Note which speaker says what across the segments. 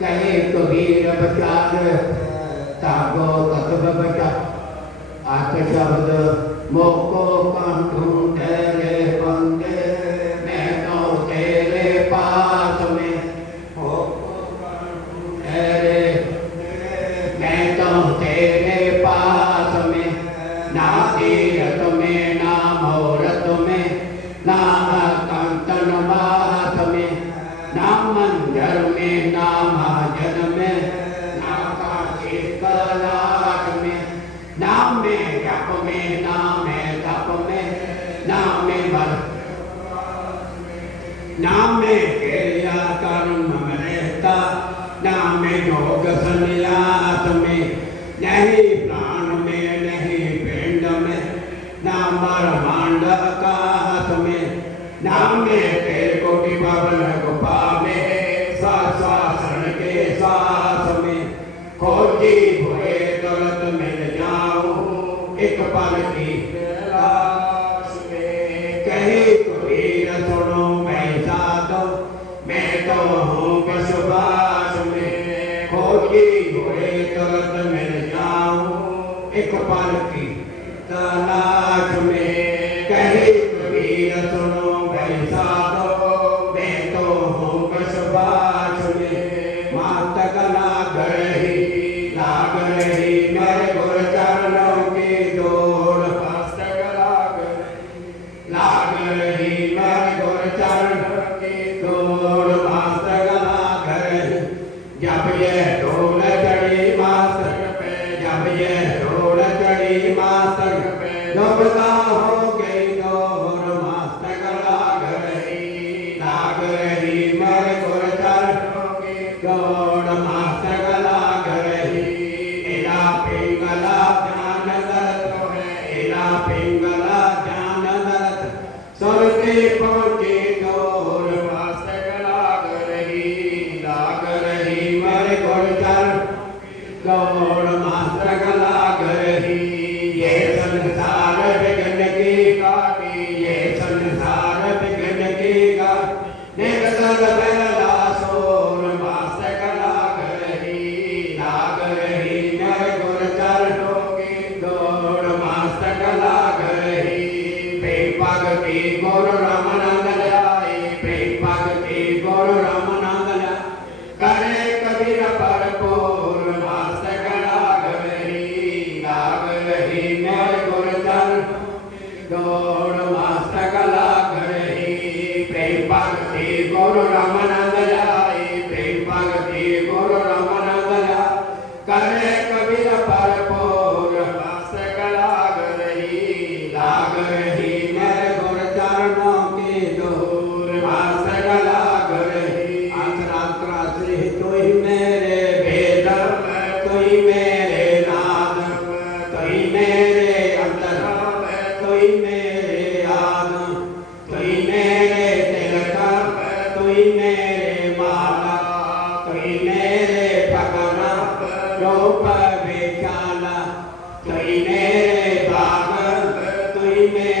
Speaker 1: कहे तो कबीर बचार तागो तत्व बचा। आकशब्द मोको कंठुंड रे बंदे में खेलिया करुण रहता नाम जोग सन्यास में नहीं प्राण में, नहीं पिंड में नाम ब्रह्मांड आकाश में। नाम में तेरे कोटि पावन गुफा में सासन के सास में। खोजी भुए दौलत मिल जाऊँ, एक पल की provided Amen. Lord, Opa Vekala, Bhagavad, Tuine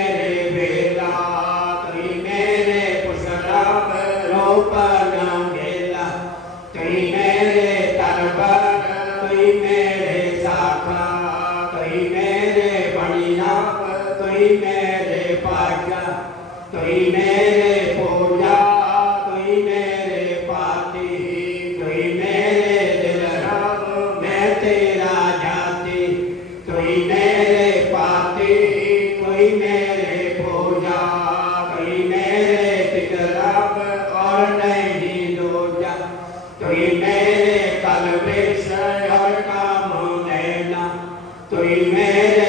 Speaker 1: मेरे कल विषय और काम नैना तुम मेरे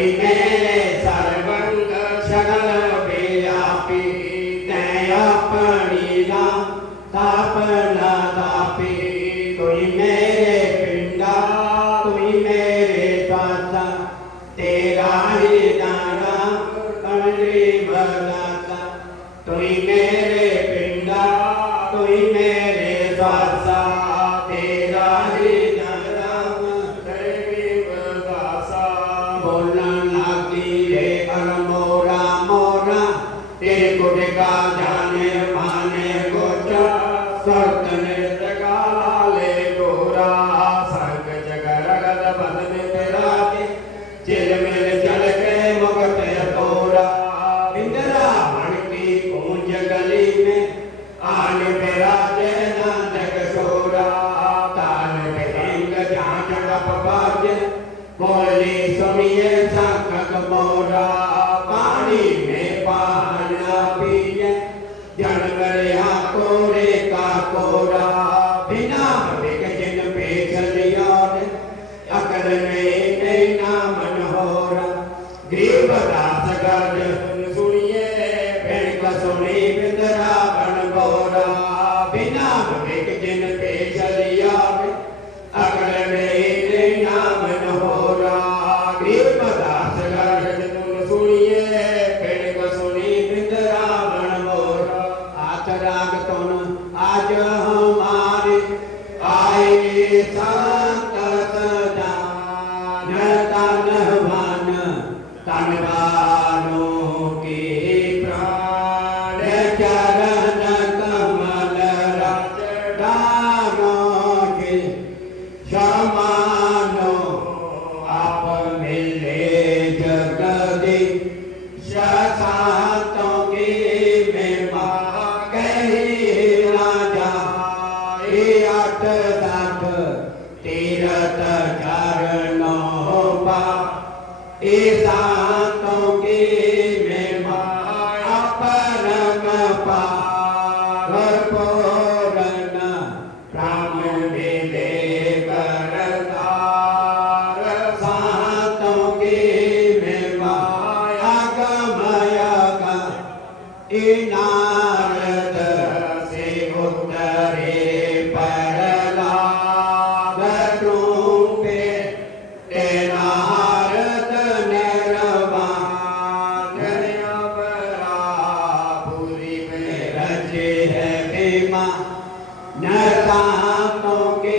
Speaker 1: Amen. ए आठ चार नौ बा प्रेमा नरकातों के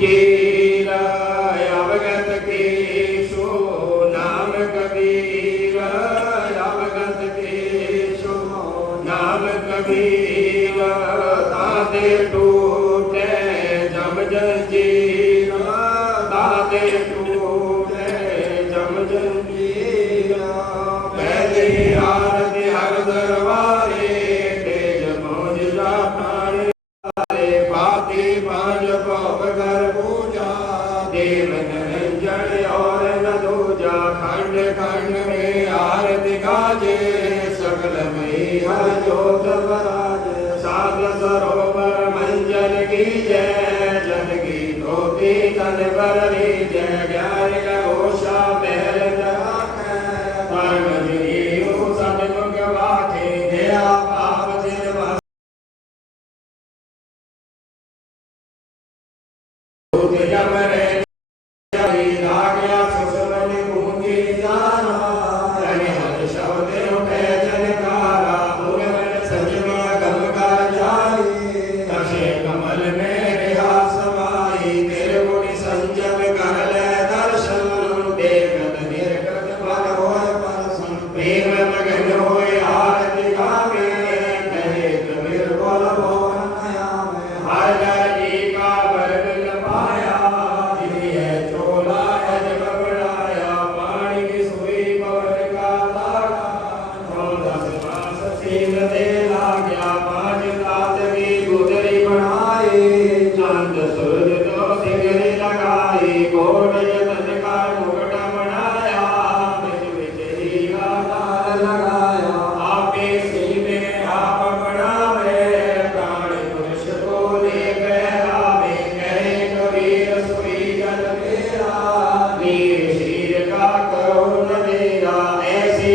Speaker 1: gave सरोवर मंजन जय जन जय ज्ञान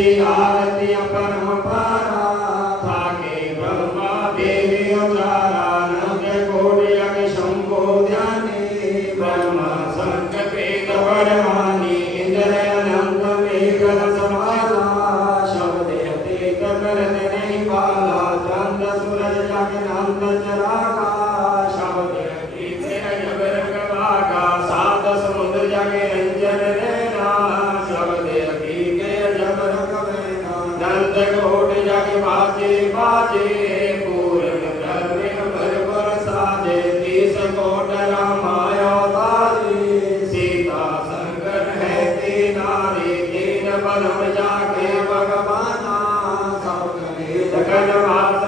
Speaker 1: A R भगवान सब